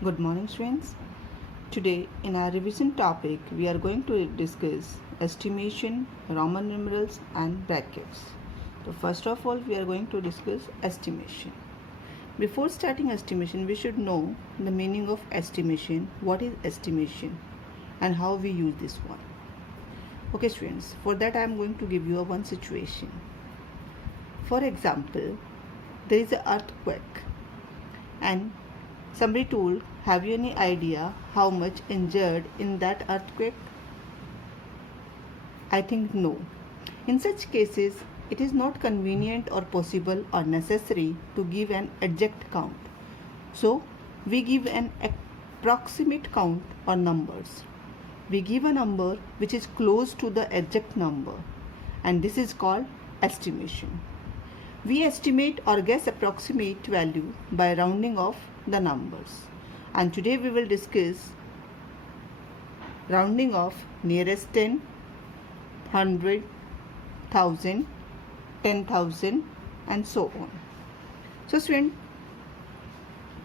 Good morning, students. Today, in our revision topic, we are going to discuss estimation, Roman numerals, and brackets. So, first of all, we are going to discuss estimation. Before starting estimation, we should know the meaning of estimation, what is estimation, and how we use this one. Okay, students, for that, I am going to give you one situation. For example, there is an earthquake, and somebody told, have you any idea how much injured in that earthquake? I think no. In such cases, it is not convenient or possible or necessary to give an exact count. So, we give an approximate count or numbers. We give a number which is close to the exact number, and this is called estimation. We estimate or guess approximate value by rounding off the numbers. And today we will discuss rounding off nearest 10, 100, 1000, 10,000 and so on. So student,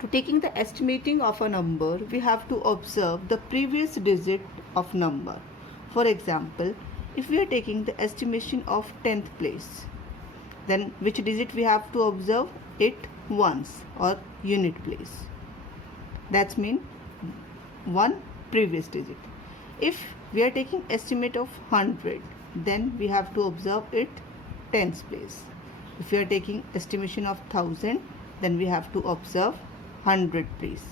to taking the estimating of a number, we have to observe the previous digit of number. For example, if we are taking the estimation of 10th place, then which digit we have to observe? It once or unit place. That's mean one previous digit. If we are taking estimate of 100, then we have to observe it tens place. If we are taking estimation of 1000, then we have to observe 100 place.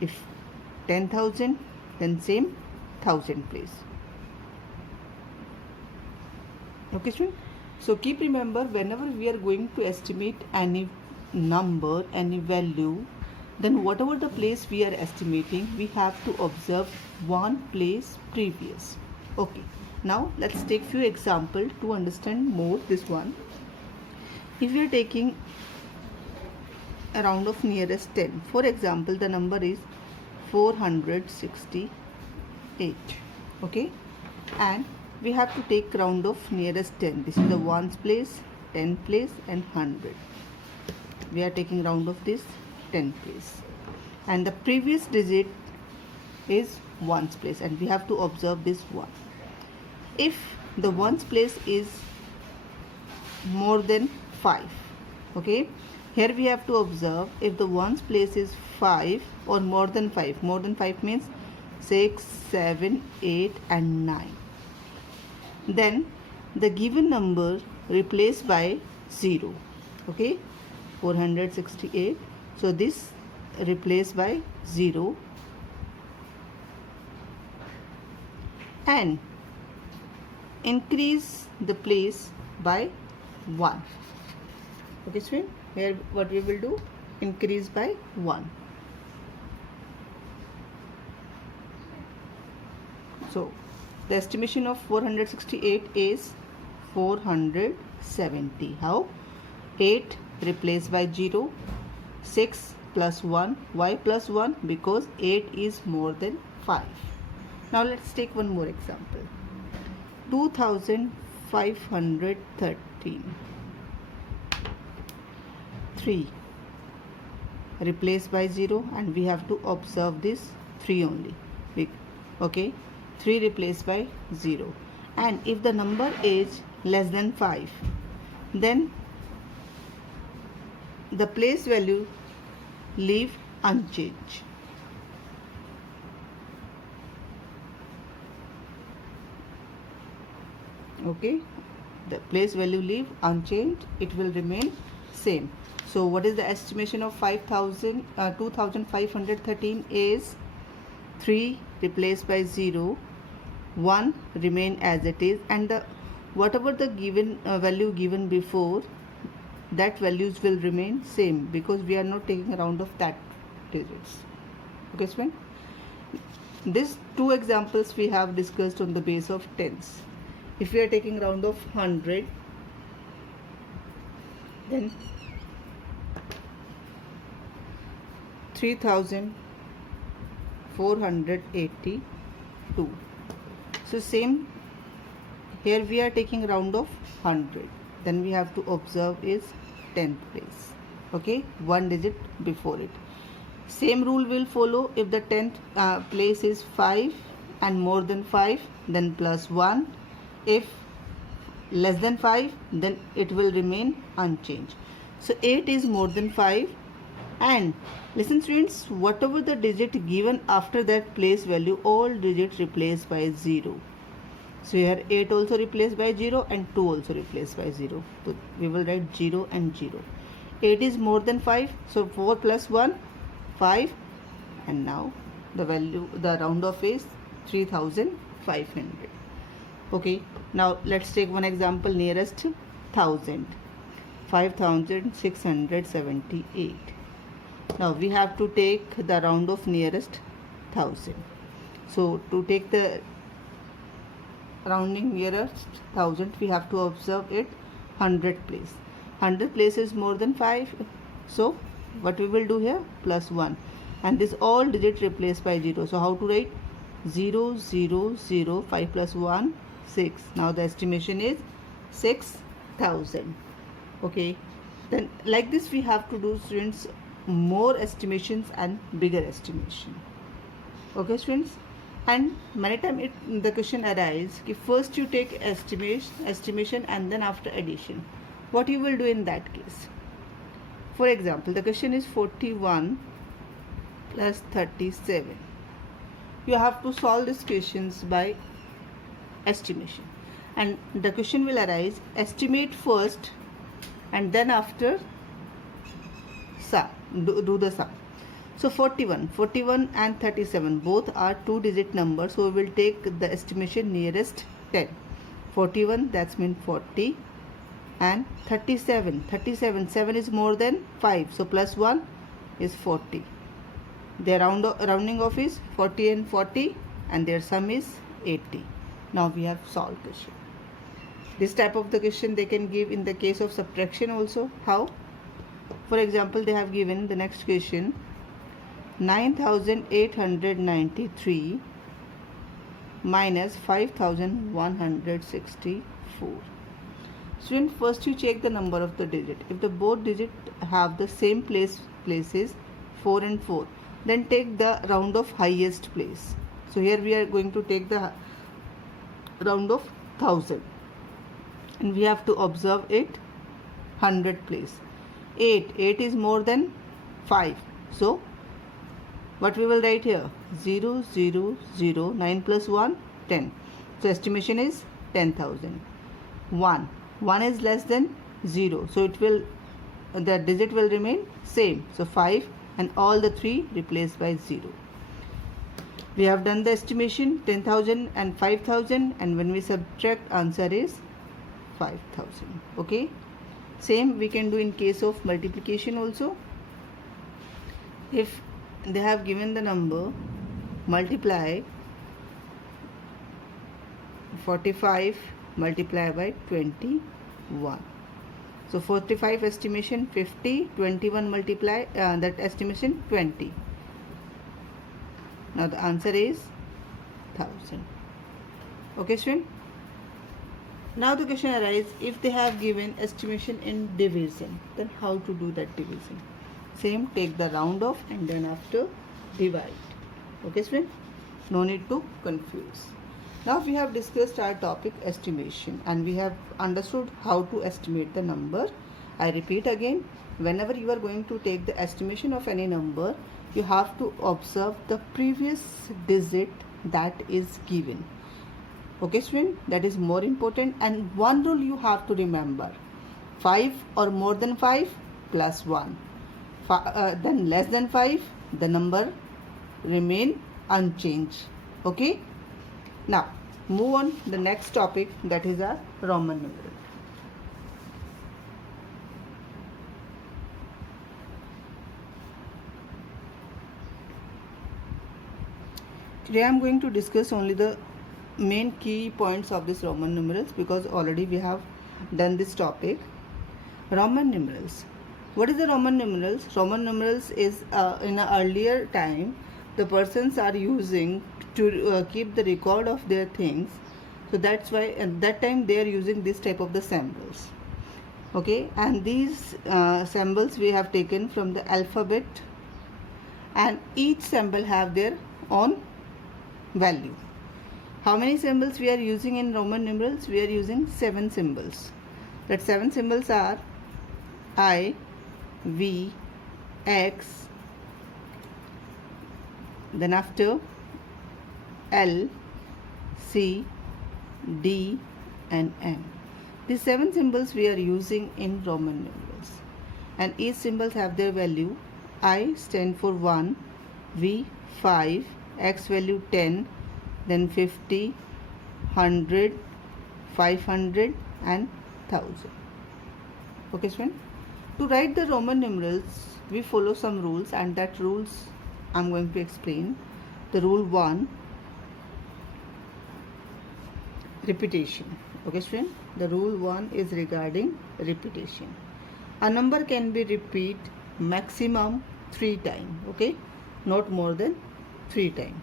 If 10,000, then same 1000 place. Okay, student. So keep remember, whenever we are going to estimate any number, any value, then whatever the place we are estimating, we have to observe one place previous. Okay, now let's take few example to understand more this one. If we are taking a round of nearest 10, for example, the number is 468. Okay, and we have to take round of nearest 10. This is the ones place, 10 place and 100. We are taking round of this 10 place, and the previous digit is ones place, and we have to observe this one. If the ones place is more than 5, okay, here we have to observe if the ones place is 5 or more than 5. More than 5 means 6, 7, 8 and 9. Then the given number replaced by 0. Okay, 468. So this replaced by 0 and increase the place by 1. Okay, student, here what we will do, increase by 1. So the estimation of 468 is 470. How? 8 replaced by 0, 6 plus 1. Why plus 1? Because 8 is more than 5. Now let's take one more example. 2513. 3 replaced by 0, and we have to observe this 3 only. Okay, 3 replaced by 0, and if the number is less than 5, then the place value leave unchanged. Okay, the place value leave unchanged, it will remain same. So what is the estimation of 2513 is 3 replaced by 0, 1 remain as it is, and the whatever the given value given before, that values will remain same because we are not taking a round of that digits. Okay, student, these two examples we have discussed on the base of tens. If we are taking round of 100, then 3482. So same here we are taking round of 100. then we have to observe is 10th place. Okay, one digit before it. Same rule will follow. If the 10th place is 5 and more than 5, then plus 1. If less than 5, then it will remain unchanged. So 8 is more than 5, and listen students, whatever the digit given after that place value, all digits replaced by 0. So here 8 also replaced by 0 and 2 also replaced by 0. So we will write 0 and 0. 8 is more than 5, so 4 plus 1, 5, and now the value, the round off is 3500. Okay, now let's take one example, nearest 1000, 5678. Now we have to take the round of nearest 1000. So to take the rounding nearest 1000, we have to observe it 100 place. 100 place is more than 5, so what we will do here, plus 1, and this all digit replaced by 0. So how to write? 0 0 0, 5 plus 1, 6. Now the estimation is 6000. Okay, then like this we have to do, students, more estimations and bigger estimation. Okay students, and many times the question arises कि first you take estimation and then after addition. What you will do in that case? For example, the question is 41 plus 37. You have to solve these questions by estimation, and the question will arise, estimate first and then after sum, do the sum. So 41 and 37 both are 2-digit numbers, so we will take the estimation nearest 10. 41, that's mean 40, and 37, 7 is more than 5, so plus 1 is 40. Their rounding off is 40 and 40, and their sum is 80. Now we have solved question. This type of the question they can give in the case of subtraction also. How? For example, they have given the next question, 9893 minus 5164. Student, first you check the number of the digit. If the both digit have the same places 4 and 4, then take the round of highest place. So here we are going to take the round of 1000, and we have to observe it 100 place. 8 is more than 5, so what we will write here, 0 0 0, 9 plus 1, 10. So estimation is 10,000. 1 is less than 0, so it will, the digit will remain same, so 5, and all the 3 replaced by 0. We have done the estimation 10,000 and 5,000, and when we subtract, answer is 5,000. Okay, same we can do in case of multiplication also. If they have given the number, multiply 45 multiply by 21. So 45 estimation 50, 21 multiply that estimation 20. Now the answer is 1000. Okay student. Now the question arises, if they have given estimation in division, then how to do that division? Same, take the round off and then after divide. Okay student, no need to confuse. Now we have discussed our topic estimation, and we have understood how to estimate the number. I repeat again, whenever you are going to take the estimation of any number, you have to observe the previous digit that is given. Okay student, that is more important. And one rule you have to remember, 5 or more than 5, plus 1. Then less than 5, the number remain unchanged. Okay, now move on the next topic, that is our Roman numeral. Today I am going to discuss only the main key points of this Roman numerals, because already we have done this topic. Roman numerals. What is the Roman numerals? Roman numerals is in an earlier time the persons are using to keep the record of their things. So that's why at that time they are using this type of the symbols. Okay, and these symbols we have taken from the alphabet, and each symbol have their own value. How many symbols we are using in Roman numerals? We are using 7 symbols. That 7 symbols are I, V, X, then after L, C, D and M. These 7 symbols we are using in Roman numerals, and each symbols have their value. I stand for 1, V 5, X value 10, then 50, 100, 500 and 1000. Okay student, to write the Roman numerals we follow some rules, and that rules I am going to explain. The rule 1, repetition. Okay student, the rule 1 is regarding repetition. A number can be repeat maximum 3 times, okay, not more than 3 times.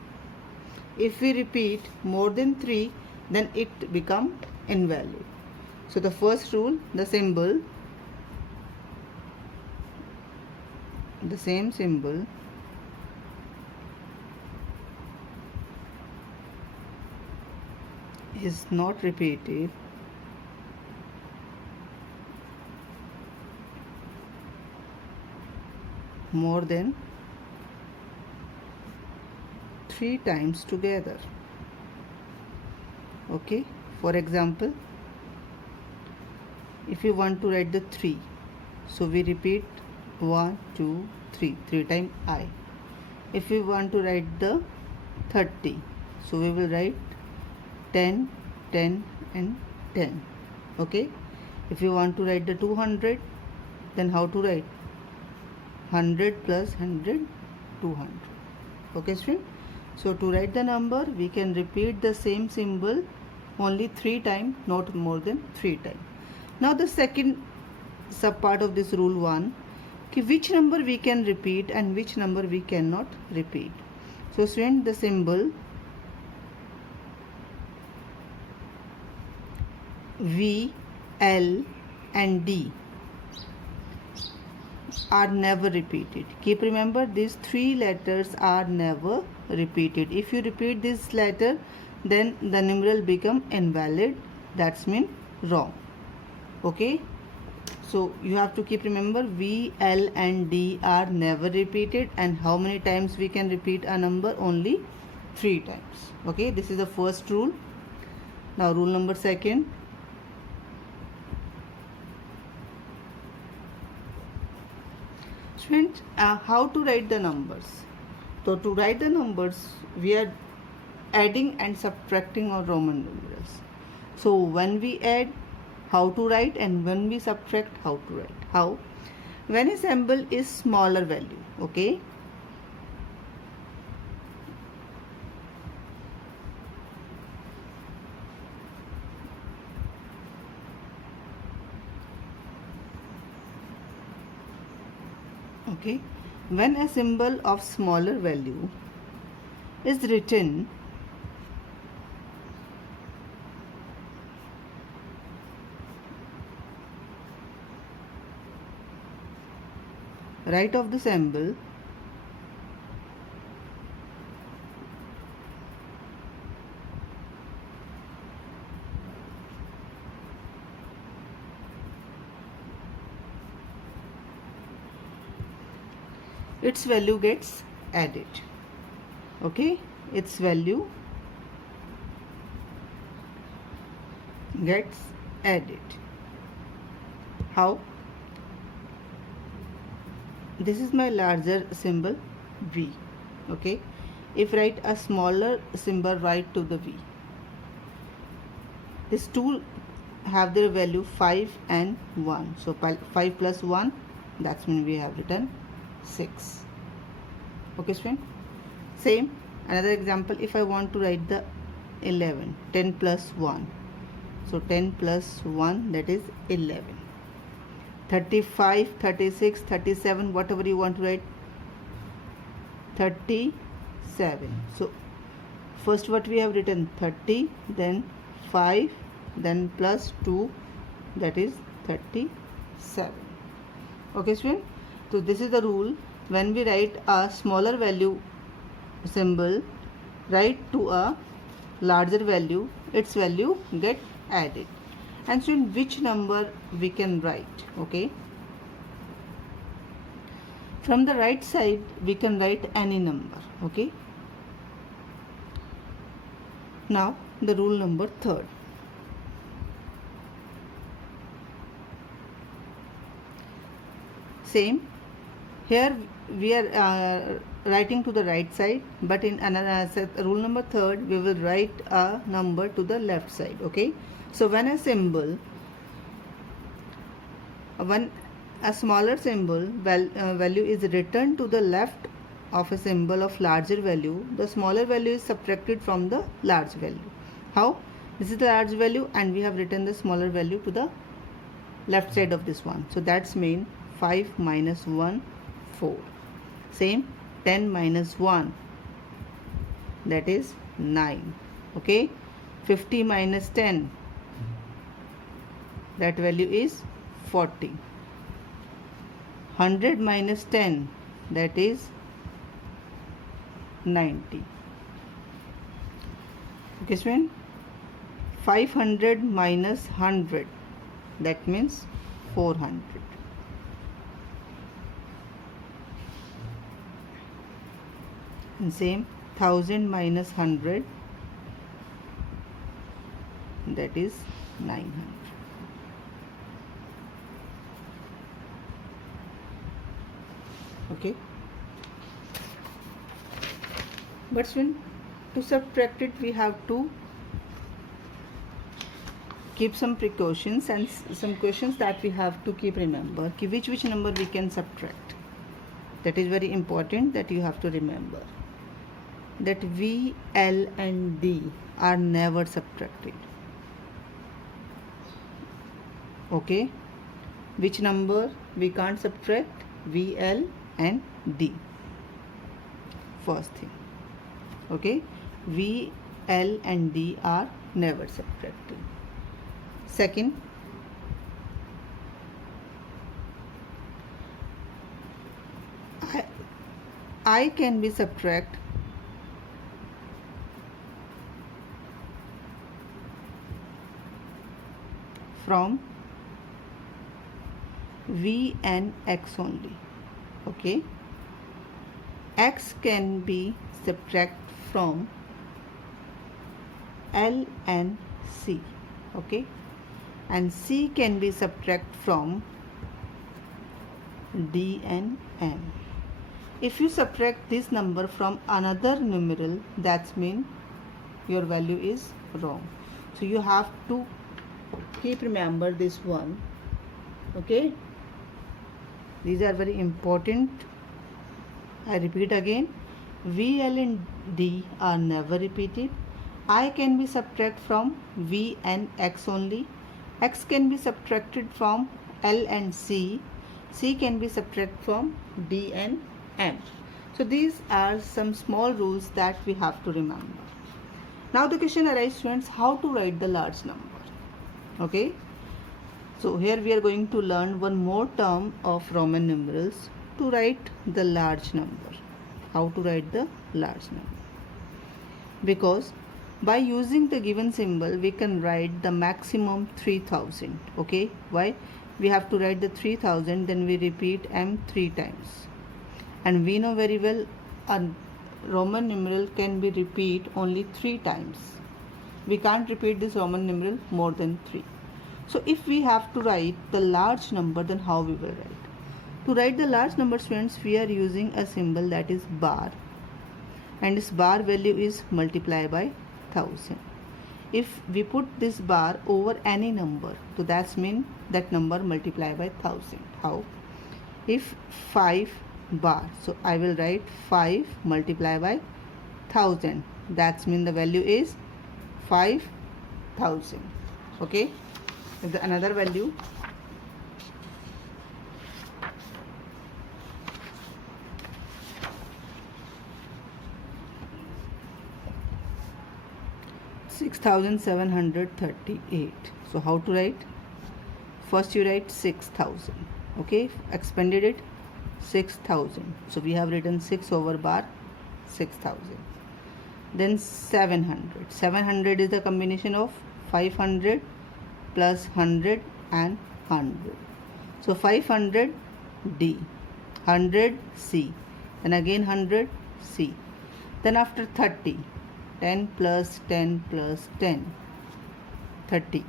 If we repeat more than 3, then it become invalid. So the first rule, the symbol, the same symbol is not repeated more than 3 times together. Okay, for example, if you want to write the 3, so we repeat 1 2 3 3 times I. If we want to write the 30, so we will write 10 10 and 10. Okay, if you want to write the 200, then how to write? 100 plus 100, 200. Okay student, so to write the number we can repeat the same symbol only 3 times, not more than 3 times. Now the second sub part of this rule 1, which number we can repeat and which number we cannot repeat. So student, the symbol V, L and D are never repeated. Keep remember, these 3 letters are never repeated. If you repeat this letter, then the numeral become invalid. That's mean wrong. Okay, so you have to keep remember, V, L and D are never repeated, and how many times we can repeat a number? Only 3 times. Okay, this is the first rule. Now rule number 2. Students, how to write the numbers? So to write the numbers, we are adding and subtracting our Roman numerals. So when we add, how to write, and when we subtract, how to write. How? When a symbol is smaller value, okay, okay, when a symbol of smaller value is written right of the symbol, its value gets added. Okay, its value gets added. How? This is my larger symbol V. Okay, if write a smaller symbol right to the V, these two have their value 5 and 1. So 5 plus 1, that's mean we have written 6. Okay student, same another example, if I want to write the 11, 10 plus 1, so 10 plus 1, that is 11. 35, 36, 37, whatever you want to write, 37. So first what we have written 30, then 5, then plus 2, that is 37. 7. Okay student, so this is the rule. When we write a smaller value symbol right to a larger value, its value get added. And student, which number we can write? Okay, from the right side we can write any number. Okay, now the rule number 3rd. Same, here we are writing to the right side, but in another rule number 3rd we will write a number to the left side. Okay, so when a smaller symbol value is returned to the left of a symbol of larger value, the smaller value is subtracted from the large value. How? This is the large value and we have written the smaller value to the left side of this one. So that's mean 5 minus 1, 4. Same, 10 minus 1, that is 9. Okay, 50 minus 10, that value is 40. 100 minus 10, that is 90. Okay student, 500 minus 100, that means 400. And same, 1000 minus 100, that is 900. Okay, but when to subtract it we have to keep some precautions and some questions that we have to keep remember. Which number we can subtract, that is very important, that you have to remember that V, L and D are never subtracted. Okay, which number we can't subtract? V, L and D. First thing. Okay, V, L and D are never subtracted. Second, I can be subtract from V and X only. Okay, X can be subtract from L and C. Okay, and C can be subtract from D and M. If you subtract this number from another numeral, that's mean your value is wrong. So you have to keep remember this one. Okay, these are very important. I repeat again, V, L and D are never repeated. I can be subtracted from V and X only. X can be subtracted from L and C. C can be subtracted from D and M. So these are some small rules that we have to remember. Now the question arises, students, how to write the large number. Okay, so here we are going to learn one more term of Roman numerals to write the large number. How to write the large number? Because by using the given symbol we can write the maximum 3000. Okay, why? We have to write the 3000, then we repeat M 3 times, and we know very well a Roman numeral can be repeat only 3 times. We can't repeat this Roman numeral more than 3. So if we have to write the large number, then how we will write? To write the large number, students, we are using a symbol that is bar, and this bar value is multiplied by 1000. If we put this bar over any number, so that's mean that number multiplied by 1000. How? If 5 bar, so I will write 5 multiplied by 1000, that's mean the value is 5000. Okay, another value, $6,738. So how to write? first you write 6000. Okay, expanded it 6000. So we have written 6 over bar 6000. Then 700. 700 is the combination of 500 plus 100 and 100. So 500 D, 100 C, and again 100 C. Then after 30, 10 plus 10 plus 10, 30.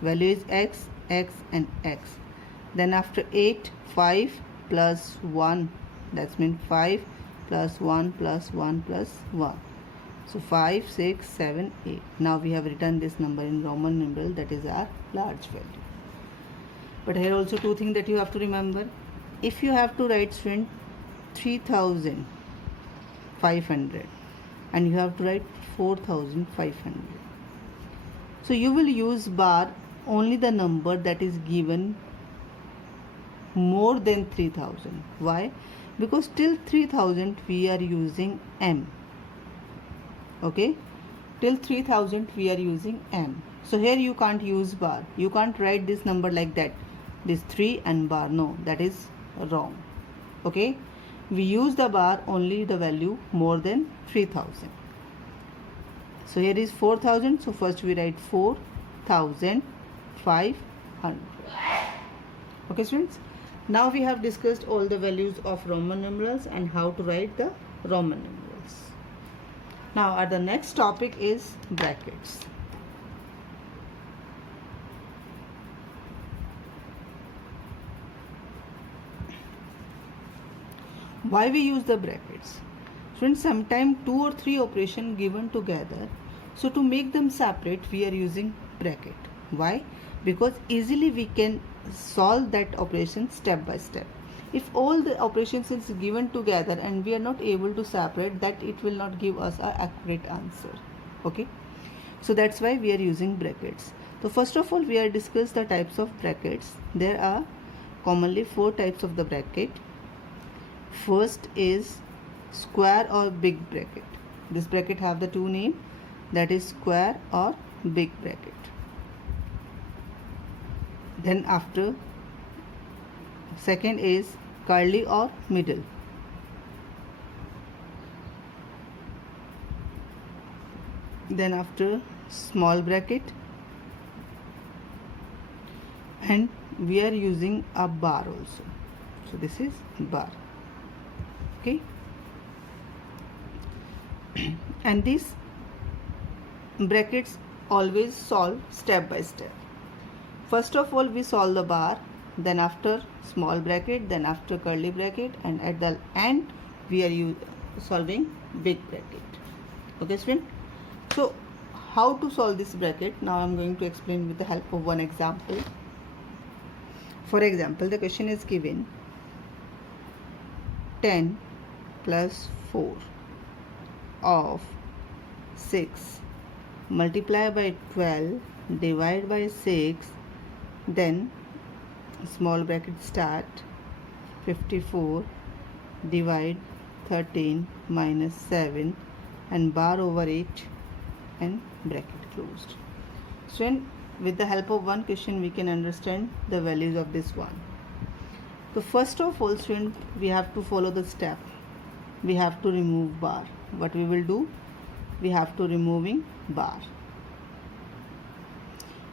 Value is x, x and x. Then after 8, 5 plus 1, that means 5 plus 1 plus 1 plus 1. So 5, 6, 7, 8. Now we have written this number in Roman numeral, that is our large value. But here also two things that you have to remember. If you have to write student 3500 and you have to write 4500. So you will use bar only the number that is given more than 3000. Why? Because till 3000 we are using M. Okay, till 3000 we are using M. So here you can't use bar. You can't write this number like that, this 3 and bar. No, that is wrong. Okay, we use the bar only the value more than 3000. So here is 4000. So first we write 4500. Okay students, now we have discussed all the values of Roman numerals and how to write the Roman numerals. Now our the next topic is brackets. Why we use the brackets? Friends, sometimes 2 or 3 operations given together. So to make them separate, we are using bracket. Why? Because easily we can solve that operation step by step. If all the operations is given together and we are not able to separate, that it will not give us an accurate answer. Okay, so that's why we are using brackets. So first of all, we are discuss the types of brackets. There are commonly 4 types of the bracket. First is square or big bracket. This bracket have the two name, that is square or big bracket. Then after, second is curly or middle. Then after, small bracket, and we are using a bar also. So this is bar. Okay, and these brackets always solve step by step. First of all, we solve the bar, then after small bracket, then after curly bracket, and at the end we are solving big bracket. Okay student, so how to solve this bracket? Now I am going to explain with the help of one example. For example, the question is given 10 plus 4 of 6 multiply by 12 divide by 6, then small bracket start 54 divide 13 minus 7 and bar over 8 and bracket closed. So with the help of one question we can understand the values of this one. So first of all student, we have to follow the step. We have to remove bar. What we will do? We have to removing bar.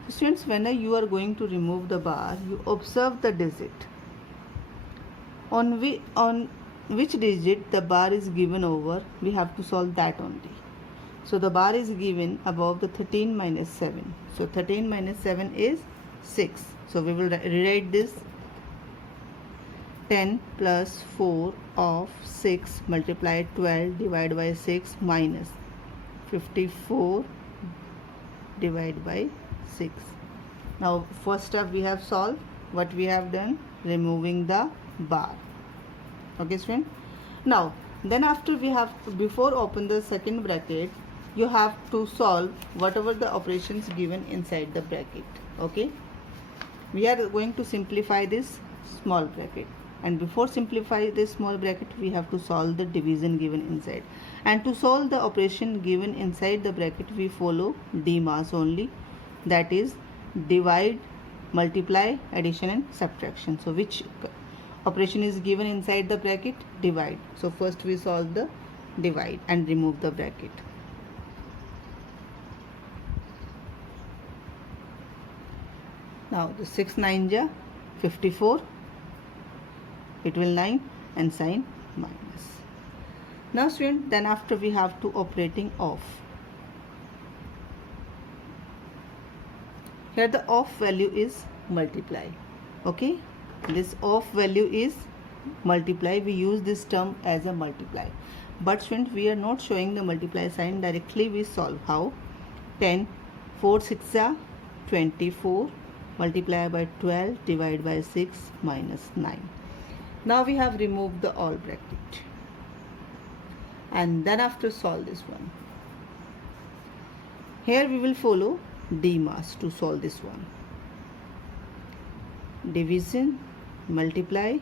So students, when you are going to remove the bar, you observe the digit. On which digit the bar is given over, we have to solve that only. So the bar is given above the 13 minus 7. So 13 minus 7 is 6. So we will rewrite this 10 plus 4 of 6 multiplied 12 divided by 6 minus 54 divided by 6. Now first step we have solved. What we have done? Removing the bar. Okay student. Now then after we have, before open the second bracket, you have to solve whatever the operations given inside the bracket. Okay, we are going to simplify this small bracket, and before simplify this small bracket we have to solve the division given inside. And to solve the operation given inside the bracket, we follow DMAS only, that is divide multiply, addition and subtraction. So which operation is given inside the bracket? Divide. So first we solve the divide and remove the bracket. Now the 6 9 ja 54, it will 9 and sign minus. Now student, then after we have to operating off. Here the off value is multiply. Okay, this off value is multiply. We use this term as a multiply, but student, we are not showing the multiply sign directly. We solve how? 10 4 6 are 24, multiply by 12, divide by 6, minus 9. Now we have removed the all bracket, and then after solve this one. Here we will follow DMAS to solve this one. Division, multiply,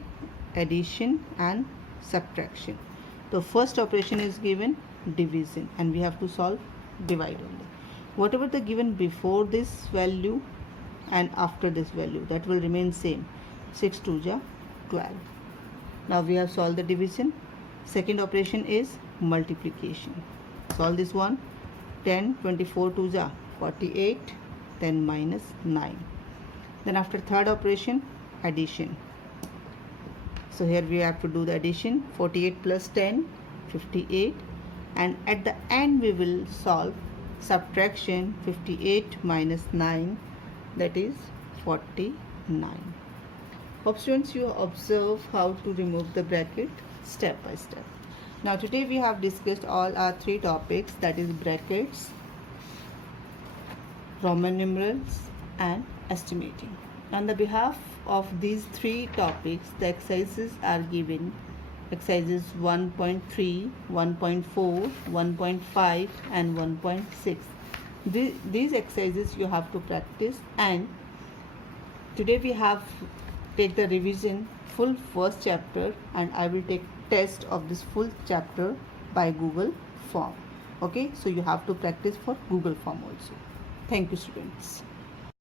addition and subtraction. The first operation is given division, and we have to solve divide only. Whatever the given before this value and after this value, that will remain same. 6 2 ja 12. Now we have solved the division. Second operation is multiplication. Solve this one. 10 24 2 ja 48, then minus 9. Then after third operation, addition. So here we have to do the addition. 48 plus 10, 58, and at the end we will solve subtraction. 58 minus 9, that is 49. Hope students you observe how to remove the bracket step by step. Now today we have discussed all our three topics, that is brackets, Roman numerals and estimating. On the behalf of these three topics, the exercises are given. Exercises 1.3, 1.4, 1.5 and 1.6. These exercises you have to practice, and today we have take the revision full first chapter, and I will take test of this full chapter by Google form. Okay, so you have to practice for Google form also. Thank you students.